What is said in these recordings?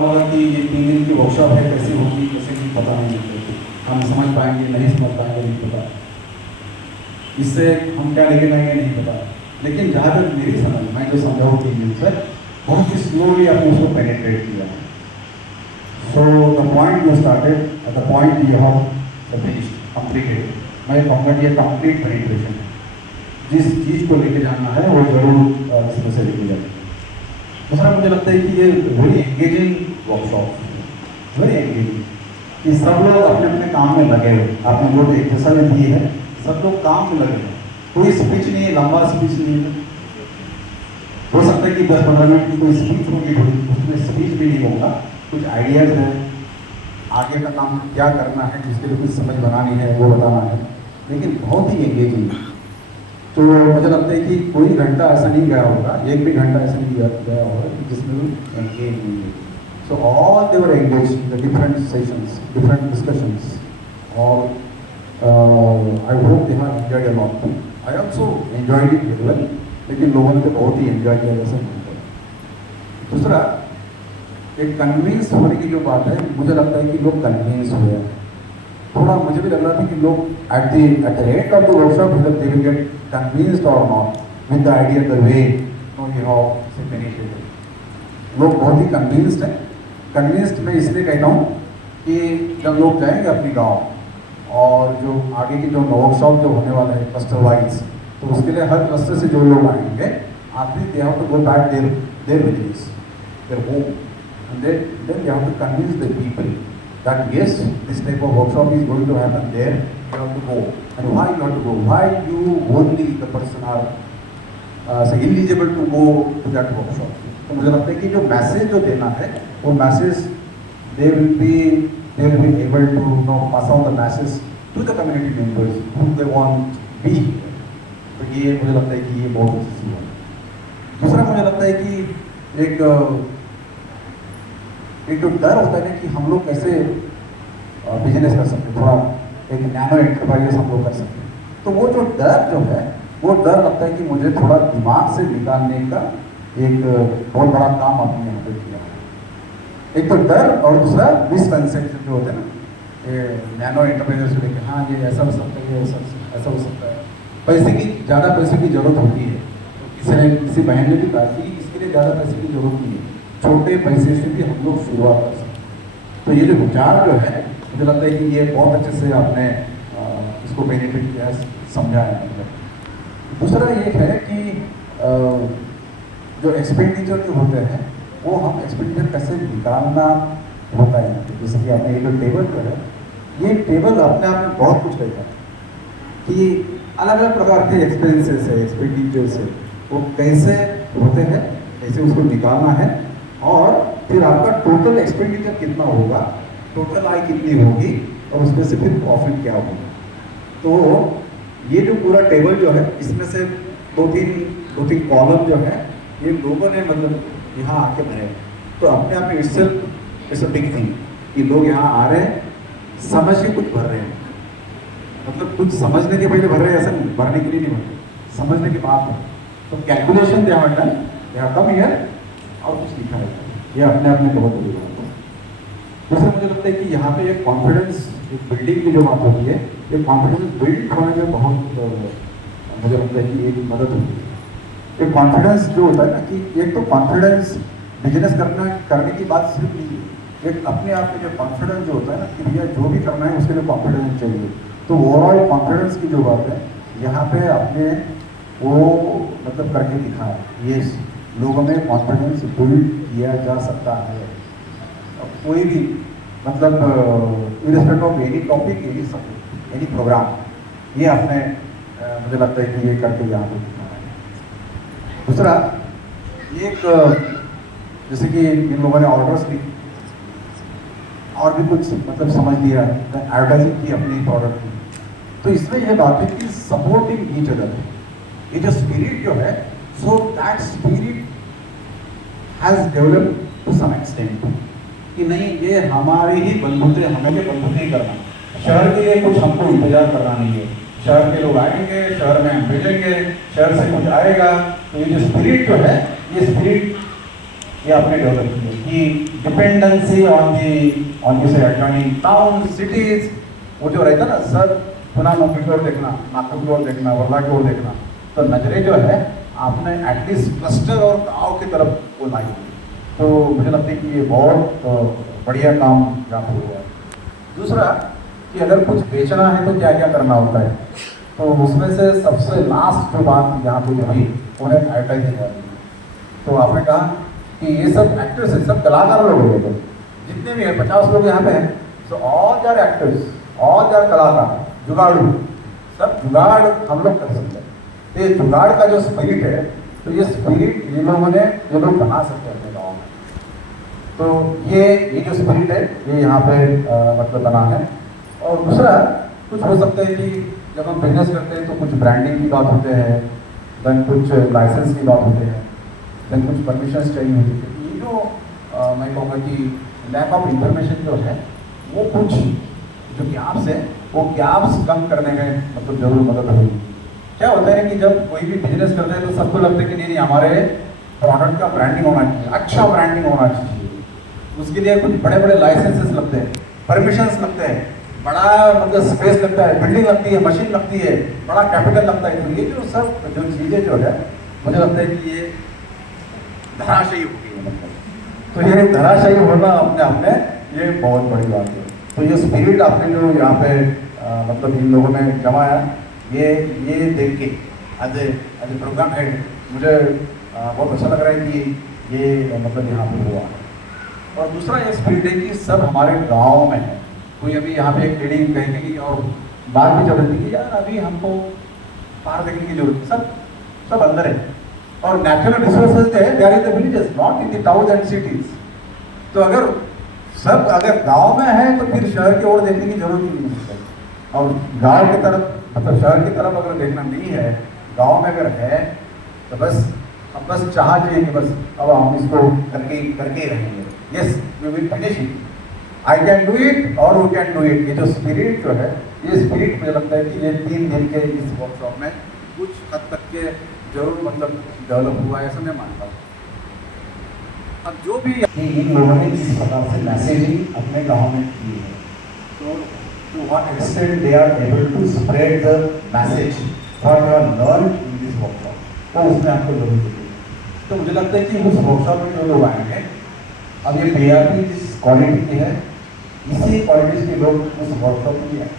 होगा कि ये 3 दिन की वर्कशॉप है, कैसी होगी कैसे नहीं पता नहीं है, हम समझ पाएंगे नहीं समझ पाएंगे नहीं पता, इससे हम क्या लेके आएंगे नहीं पता। लेकिन जहाँ तक मेरी समझ, मैं जो समझा हूँ 3 दिन से बहुत ही स्लोली आपने उसको पेनिट्रेट किया। So the point you started at the point you have finished completed, मैं कहूँगा कि ये कंप्लीट पेनिट्रेशन है। जिस चीज़ को लेके जाना है वो जरूर इसमें से लेके जाए। दूसरा मुझे लगता है कि ये very engaging workshop, very engaging, कि सब लोग अपने अपने काम में लगे हुए। आपने जो एक्सरसाइज दी है सब लोग काम में लगे हैं, कोई स्पीच नहीं है, लंबा स्पीच नहीं है। हो सकता है कि 10-15 मिनट की कोई स्पीच होगी, उसमें स्पीच भी नहीं होगा, कुछ आइडियाज है, आगे का काम क्या करना है, जिसके लिए कुछ समझ बनानी है वो बताना है, लेकिन बहुत ही एंगेजिंग। तो मुझे लगता है कि कोई घंटा ऐसा नहीं गया होगा, एक भी घंटा ऐसा नहीं गया होगा जिसमें एंगेज नहीं है। So all they were engage in the different sessions, different discussions, और I hope they have enjoyed a lot. I also enjoyed it very well, लेकिन लोगों ने तो बहुत ही एंजॉय किया जैसे मुझे। दूसरा, एक कन्विंस होने की जो बात है, मुझे लगता है कि लोग कन्विंस हुए हैं। थोड़ा मुझे भी लग रहा था कि लोग at the end of the workshop whether they will get convinced or not with the idea, the way you have finished it. लोग बहुत ही कन्विंस्ड हैं। कन्विंस्ड मैं इसलिए कहता हूँ कि जब लोग जाएंगे अपनी गांव और जो आगे की जो वर्कशॉप जो होने वाला है क्लस्टर वाइज, तो उसके लिए हर क्लस्टर से जो लोग आएंगे आखिरी they have to go back their village, their home, and then they have to convince the people that yes, this type of workshop is going to happen there, you have to go. And why you have to go? Why you only the person are say eligible to go to that workshop? तो मुझे लगता है कि जो message जो देना है वो message they will be able to pass on the message to the community members who they want to be here. तो ये मुझे लगता है कि ये बहुत अच्छी चीज़ है। दूसरा मुझे लगता है कि एक जो डर होता है कि हम लोग कैसे बिजनेस कर सकते हैं, थोड़ा एक नैनो एंटरप्राइजेस हम लोग कर सकते हैं, तो वो जो डर जो है वो डर लगता है कि मुझे थोड़ा दिमाग से निकालने का एक बहुत बड़ा काम आपने यहाँ पे किया है। एक तो डर और दूसरा मिसकंसेप्शन जो होते हैं ना, ये नैनो एंटरप्राइजेस को लेकर, हाँ ये ऐसा हो सकता है, ये ऐसा हो सकता है, पैसे की ज़्यादा पैसे की जरूरत होती है। तो किसी बहन ने भी कहा कि इसके लिए ज़्यादा पैसे की जरूरत नहीं है, छोटे पैसे से भी हम लोग शुरुआत कर सकते हैं। तो ये जो विचार जो है मुझे लगता है कि ये बहुत अच्छे से आपने इसको बेनिफिट किया है, समझा है। दूसरा ये है कि जो एक्सपेंडिचर जो होते हैं वो हम एक्सपेंडिचर कैसे निकालना होता है। जैसे कि आपने ये जो टेबल जो है, ये टेबल अपने आप में बहुत कुछ कहता है कि अलग अलग प्रकार के एक्सपेंसेस है, एक्सपेंडिचर्स है, वो कैसे होते हैं, कैसे उसको निकालना है, और फिर आपका टोटल एक्सपेंडिचर कितना होगा, टोटल आय कितनी होगी, और उसमें से फिर प्रॉफिट क्या होगा। तो ये जो पूरा टेबल जो है इसमें से दो तीन कॉलम जो है ये लोगों ने मतलब यहाँ आके भरे। तो अपने आप में इट्स अ बिग थिंग कि लोग यहाँ आ रहे हैं, समझ के कुछ भर रहे हैं, मतलब कुछ समझने के पहले भर रहे हैं, ऐसा नहीं भरने के लिए नहीं भरते, समझने के बाद है। तो calculation they have done, they have come here और कुछ लिखा है, ये अपने आप में बहुत बड़ी बात है। दूसरा मुझे लगता है कि यहाँ पे एक कॉन्फिडेंस, एक बिल्डिंग की जो बात होती है, ये कॉन्फिडेंस बिल्ड होने में बहुत मुझे लगता है कि एक मदद होती है। एक कॉन्फिडेंस जो होता है ना, कि एक तो कॉन्फिडेंस बिजनेस करने की बात सिर्फ नहीं है, एक अपने आप में जो कॉन्फिडेंस जो होता है ना कि भैया जो भी करना है उसके लिए कॉन्फिडेंस चाहिए। तो ओवरऑल कॉन्फिडेंस की जो बात है यहाँ पे आपने वो मतलब करके दिखाया, ये लोगों में कॉन्फिडेंस बिल्ड किया जा सकता है। अब कोई भी मतलब irrespective of any topic, any subject, any programme, ये आपने मुझे लगता है कि ये करके यहाँ पे दिखाया है। दूसरा एक जैसे कि इन लोगों ने ऑर्डर्स ली और भी कुछ मतलब समझ लिया, एडवर्टाइजिंग की अपनी प्रोडक्ट की, तो इसमें यह बात है कि सपोर्टिंग ईच अदर, ये जो स्पिरिट जो है, so that spirit has developed to some extent, कि नहीं ये हमारे ही बंधुते, हमें ये बंधुते ही करना, शहर के लिए कुछ हमको इंतजार करना नहीं है, शहर के लोग आएंगे, शहर में हम भेजेंगे, शहर से कुछ आएगा। तो ये जो स्पिरिट जो है, ये स्पिरिट ये आपने डेवलप किया कि डिपेंडेंसी ऑन दी से एडजॉइनिंग टाउन सिटीज, वो जो रहता ना सर, पुनः मुंबई की ओर देखना, नागपुर की ओर देखना, वर्धा की ओर देखना, तो नजरें जो है आपने एटलीस्ट क्लस्टर और गांव की तरफ वो लाई हुई। तो मुझे लगता है कि ये बहुत बढ़िया काम यहाँ पर हुआ है। दूसरा कि अगर कुछ बेचना है तो क्या क्या करना होता है, तो उसमें से सबसे लास्ट जो बात यहाँ पे जो हुई वो है एडवर्टाइजिंग वाली। तो आपने कहा कि ये सब एक्टर्स हैं, सब कलाकार लोग हो गए, जितने भी हैं 50 लोग यहाँ पे हैं, तो all are actors, all are कलाकार, जुगाड़ू, सब जुगाड़ हम लोग कर सकते हैं। तो ये जुगाड़ का जो स्पिरिट है, तो ये स्पिरिट ये लोग बना सकते हैं अपने गाँव में। तो ये जो स्पिरिट है ये यहाँ पे मतलब बना है। और दूसरा कुछ हो सकता है कि जब हम बिजनेस करते हैं तो कुछ ब्रांडिंग की बात होते हैं, देन कुछ लाइसेंस की बात होते हैं, देन कुछ परमिशंस चाहिए होती है। ये जो मैं कहूँगा कि लैक ऑफ इंफॉर्मेशन जो है, वो कुछ जो गैप्स है, वो गैप्स कम करने में मतलब जरूर मदद होगी। क्या होता है कि जब कोई भी बिजनेस करते हैं तो सबको लगता है कि नहीं हमारे प्रोडक्ट का ब्रांडिंग होना चाहिए, अच्छा ब्रांडिंग होना चाहिए। उसके लिए कुछ बड़े बड़े लाइसेंसेस लगते हैं, परमिशंस लगते हैं, बड़ा मतलब स्पेस लगता है, बिल्डिंग लगती है, मशीन लगती है, बड़ा कैपिटल लगता है। तो ये जो सब जो चीज़ें जो है, मुझे लगता है कि ये धराशायी हो गई है। मतलब तो ये धराशायी होना अपने आप में ये बहुत बड़ी बात है। तो ये स्पिरिट आपने जो यहाँ पे मतलब इन लोगों ने जमाया, ये देख के एज ए प्रोग्राम हेड मुझे बहुत अच्छा लग रहा है कि ये मतलब यहाँ पे हुआ। और दूसरा ये स्पिरिट है कि सब हमारे गांव में है। कोई अभी यहाँ पे एक लेडी कहेगी और बात भी चल रही थी कि यार अभी हमको बाहर देखने की जरूरत है, सब अंदर है। और नेचुरल रिसोर्सेज है there in the villages, not in the town and cities. तो अगर गांव में है तो फिर शहर की ओर देखने की जरूरत नहीं है। और गांव की तरफ मतलब शहर की तरफ अगर देखना नहीं है, गांव में अगर है तो बस चाह चाहिए कि बस अब हम इसको करके ही रहेंगे। Yes we will finish it, I can do it और वी कैन डू इट। ये जो स्पिरिट जो है, ये स्पिरिट मुझे लगता है कि ये 3 दिन के इस वर्कशॉप में कुछ हद तक के जरूर मतलब डेवलप हुआ है, ऐसा मैं मानता हूँ। अब जो भी इन लोगों ने जिस प्रकार से मैसेजिंग अपने गाँव में की है, तो to what extent they are able to spread the message what you have learn in this workshop, तो उसमें आपको जरूर देखिए। तो मुझे लगता है कि उस वर्कशॉप में जो लोग आएंगे, अब ये पीआरपी जिस क्वालिटी की है, इसी क्वालिटी के लोग उस वर्कशॉप में भी आए,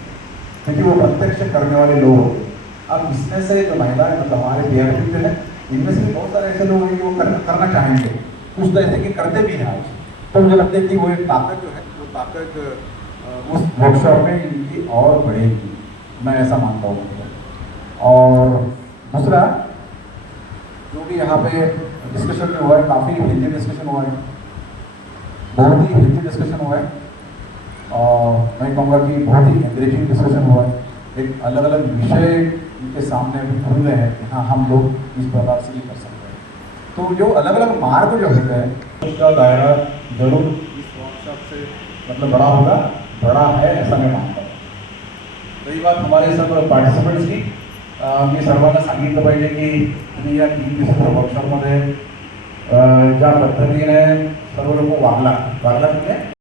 क्योंकि वो प्रत्यक्ष करने वाले लोग होते हैं। अब इसमें से जो महिलाएं मतलब हमारे पीआरपी जो है, इनमें से बहुत सारे ऐसे लोग हैं जो करना चाहेंगे, कुछ तो ऐसे कि करते भी हैं आज। तो मुझे लगता है कि वो एक ताकत जो है, वो ताकत उस वर्कशॉप में इनकी और बढ़ेगी, मैं ऐसा मानता हूँ। और दूसरा जो भी यहाँ पे डिस्कशन में हुआ है, काफ़ी हिंदी डिस्कशन हुआ है, बहुत ही हिंदी डिस्कशन हुआ है, और मैं कहूँगा कि बहुत ही एंकरेजिंग डिस्कशन हुआ है। एक अलग अलग विषय इनके सामने भी खुल रहे हैं कि हाँ हम लोग इस प्रकार से ही कर सकते हैं। तो जो अलग अलग मार्ग जो होते हैं, उसका दायरा जरूर इस वर्कशॉप से मतलब बड़ा है ऐसा मैं मानता हूँ। रही बात हमारे सब पार्टिसिपेंट्स की, मी सर्वांना सांगितलं पाहिजे की तुम्ही या 3 दिवसाच्या वर्कशॉपमध्ये ज्या पद्धतीने सर्व लोक वागला म्हणजे